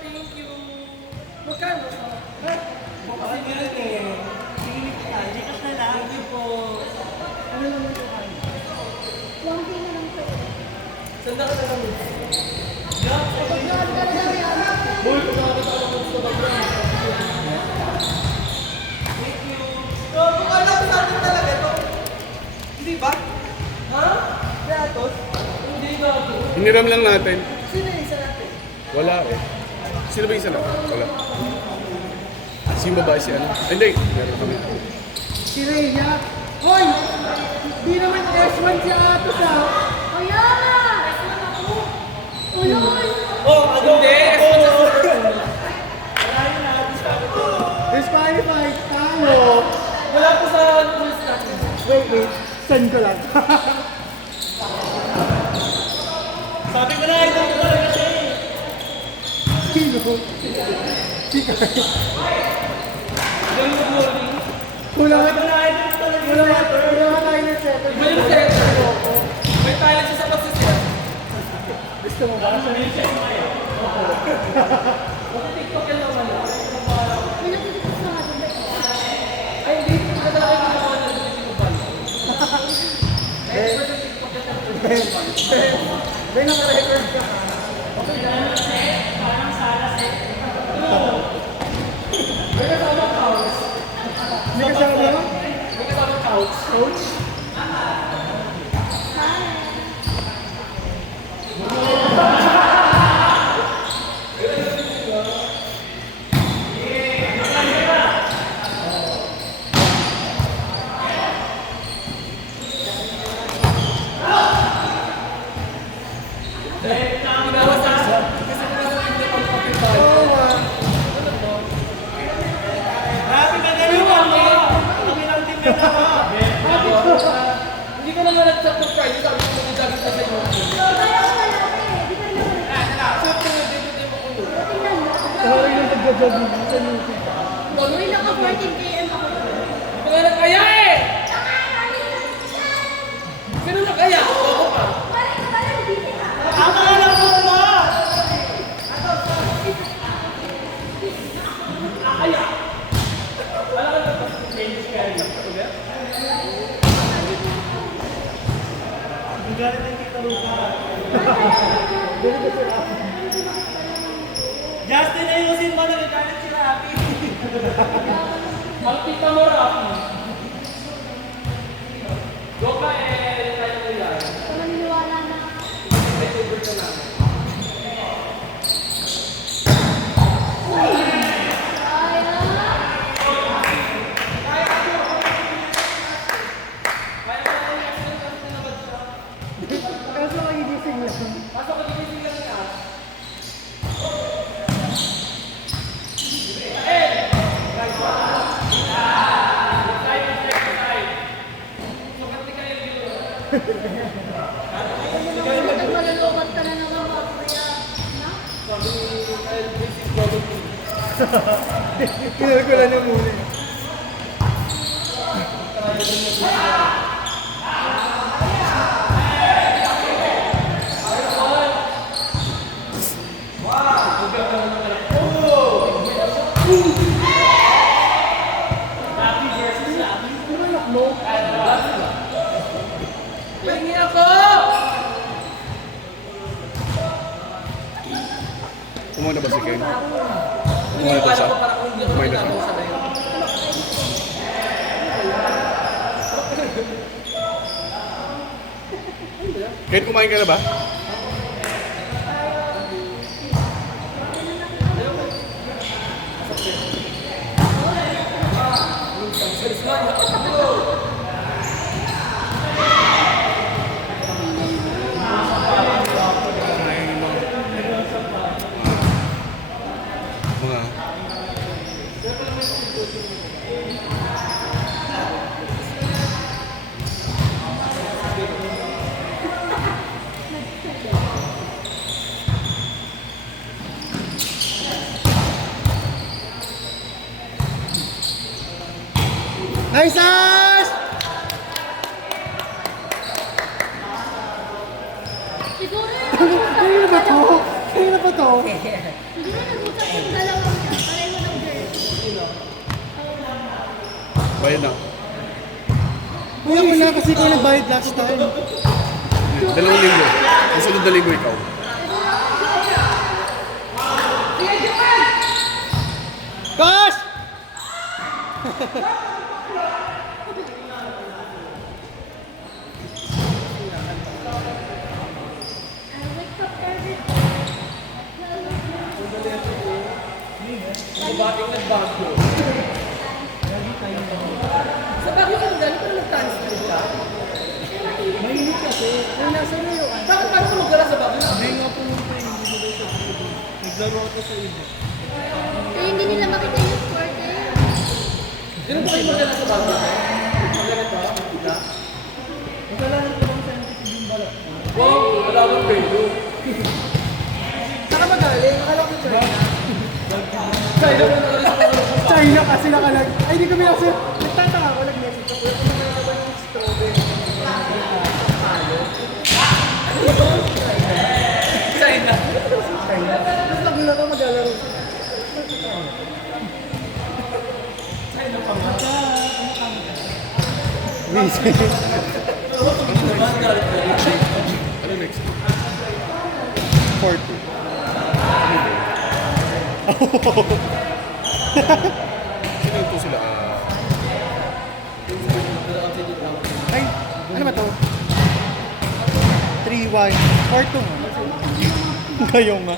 Thank you. Magkano? Ha? Kasi ganun eh. Pili ka. Gcash na lang. Thank you po. Ano lang ito kayo? 1K na lang po. Sanda ka na lang. Kapag grabe ka na yan. Boy, kumabot ako ng gusto mag-run. Thank you. Kung alam sa atin talaga ito. Hindi ba? Ha? Beatos? Hindi ba ako? Hiniram lang natin. Sino yung isa natin? Wala eh. Sino ba isa na? Wala. Sino ba si ano? Hindi. Meron kami. Si Rhea. Hoy! Di naman S1 si Atos ah. Kaya na! Ulol! Oh, hindi. Disqualified. Talo. Wala po sa rules natin. Wait. Send ko lang. Sabi ko na, ito ko talaga siya eh. Sino? Sika. Good morning. Kulang ka tayo ng second. Iba yung setter. May talent siya sa pagsiset. Gusto mo ba? TikTok yan naman yun. May natitikos na nga doon. Ay, hindi. Kadalaki ko naman yun. Hindi ko ba? Expert sa TikTok yan. May naka-record ka. May kasama couch. May kasama mo? May kasama couch. Coach? Ginawa sa isa. Kasi ko nasa hindi ko kapitbahay. Oo nga. Happy ka ganun mo! Kami lang din na Hindi ko na nga nag-chat ng Friday. Sabi ko mag-jogging ka sa inyo. Kaya ko wala eh. Di ba naman? Siyempre, dito tayo makulo. Tingnan mo. Sorry yung pag-jogging sa YouTube. Uy, naka 14 km ako. Hindi ko nga nagkaya eh! Sino nagkaya? Ako pa. Balik ka pala, busy ka. Tama nga lang po ba? Kaya. Wala ka na ba? Change kaya yun. Ang galit ng kita Luka. Justin, ayusin mo na nagagalit si Rafi. Ang tita mo, Rafi. Doon ka eh, tayo nila. Kung naniniwala na. May over ka na. Kaso magigising lang. Pasok ko dito sila ka. Pag malulubat ka na naman mamaya. Na? Sabi ni Kyle, basic probably. Kinalkulan niya muna. Pahingi ako! Kumuna ba si Ken? Naniniwala ko para kung hindi ako Kumain na nagkakaroon siya. sa layo. Ken, kumain ka na ba? Mga Nice ass! Siguro Kanina ba to? Kanina ba to? Hindi na nag-usap yung dalawang niya. Pareho ng girl. Bayan na. Kuya ko na kasi ikaw nagbayad last time. 2 linggo. Ang sunod na linggo ikaw. Gosh! I wake up every Bating nagbago. Sa bagay ka nagdali, pero nag-transfer ka. Mainit kasi. Kung nasa na yung Bakit paano ka magdala sa bagay? Hindi nga po nung tayo, hindi ko daw siya. Naglaro ako sa iba. Kaya hindi nila makita yung sport eh. Ganun ba kayo magdala sa bagay? Ganito? Wala? Kasalanan ko lang sensitive yung balat. Wow, wala akong pelo. Saan ka magaling? Akala ko China. China mo na China kasi nakalag. Ay, hindi kami kasi. Nagtataka ako, nag-message ako. Yung mga naman yung strawberry. China. China. Tapos nagulat ako maglalaro. China pa ba? Ano next? 40. Sino ito sila? Ay, ano ba to? 3-1. 4-2 nga. Kayo nga.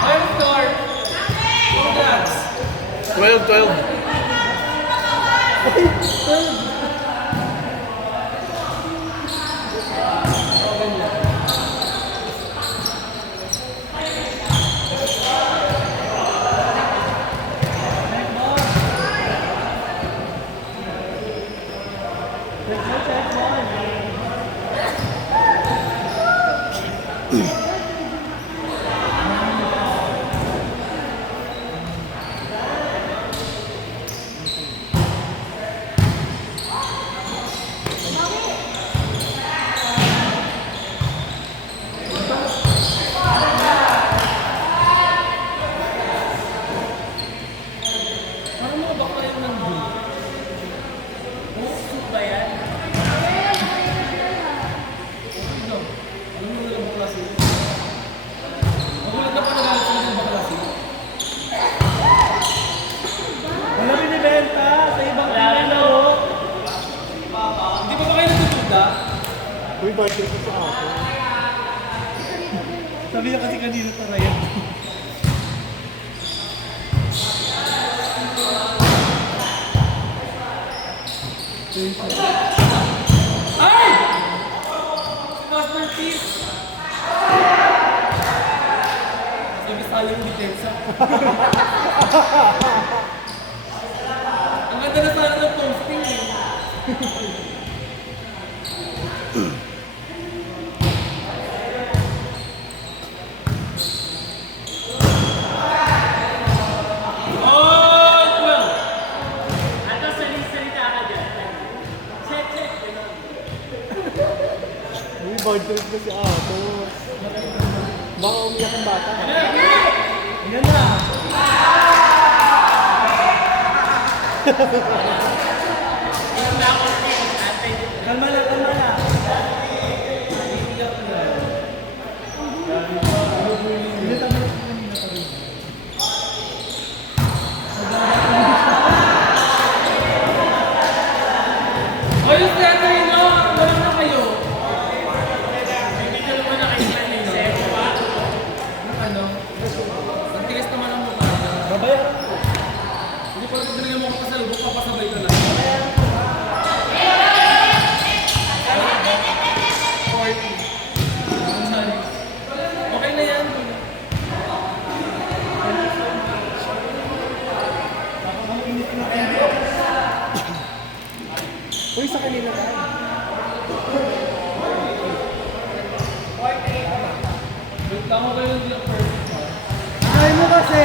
I'm start. Congrats. 12. Parang mga baka kayo ng blue. Suit ba yan? Ito. Alam mo na lang baklase. Magulat na pa nagalit sila ng baklase. Wala binibenta sa ibang laro. Hindi pa ba kayo natutuda? Uy, birthday ko sa ako. Sabi niya kasi kanina tarayan. Ay! Masterpiece! Sabi sayang depensa. Ang ganda na sana ng posting eh. Oh, 12! Uy, birthday ko si ako. Baka umiyak ang bata. Yan na! Kalma lang, kalma lang. Ayos na yata yun, no? Wala na kayo. Bibigyan naman na kayo sa inyo. Ano? Ang tigas naman ang mukha. Babayaran ko. Hindi pa rin binigyan mo ako pasalubok, papasabay ka lang. Tama ba yung hindi perfect pa? Ay mo kasi.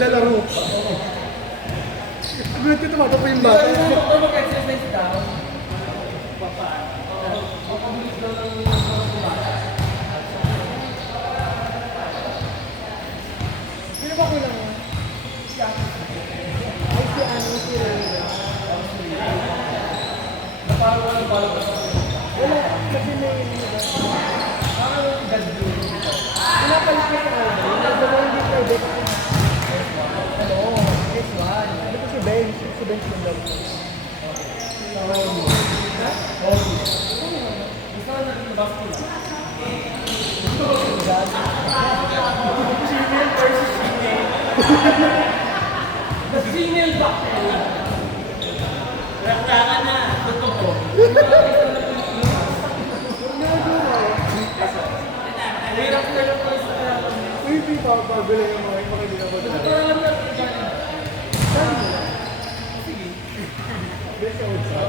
Lalaro pa. Gulat ko tumatakbo yung bata. Doktor mag-exercise daw. Sino ba kulang mo? Ay, si ano, si Reyna. Parang walang bala ba? Wala, kasi may pinapalit niya sa ano. Nagdala hindi pwede kasi. Ano? S1. Ano ko si Bench? Si Bench yung daw. Gusto ka natin nabas ko lang. Female versus female. The female doctor. Raktakan na. Totoo. Hirap na lang tayo sa kaya. Uy, hindi pa ako bagulan yung mga hindi na ba Ito na lang natin dyan. Sige. Bench out sa.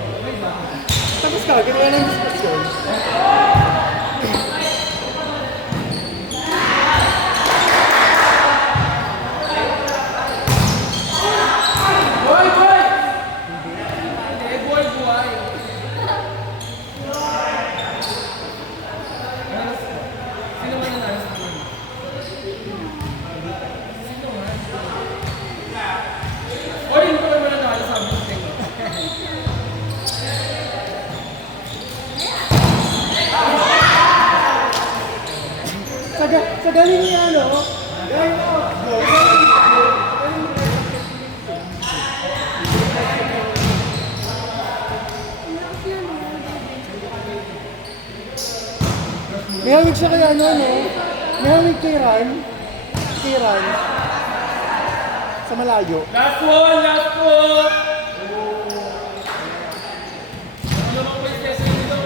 Tapos ka, ginawa ng diskusyon. Boy, boy! Hindi, boy, buhay. Sino man nanalo sa boy? Sino man? Boy, hindi ko naman nanalo sa boy. Sa galing niya, ano? Galing mo. May hawig siya kay ano, no? May hawig kay Ran. Kay Ran. Sa malayo. Last one, last one! Ano bang pwede sa inyo?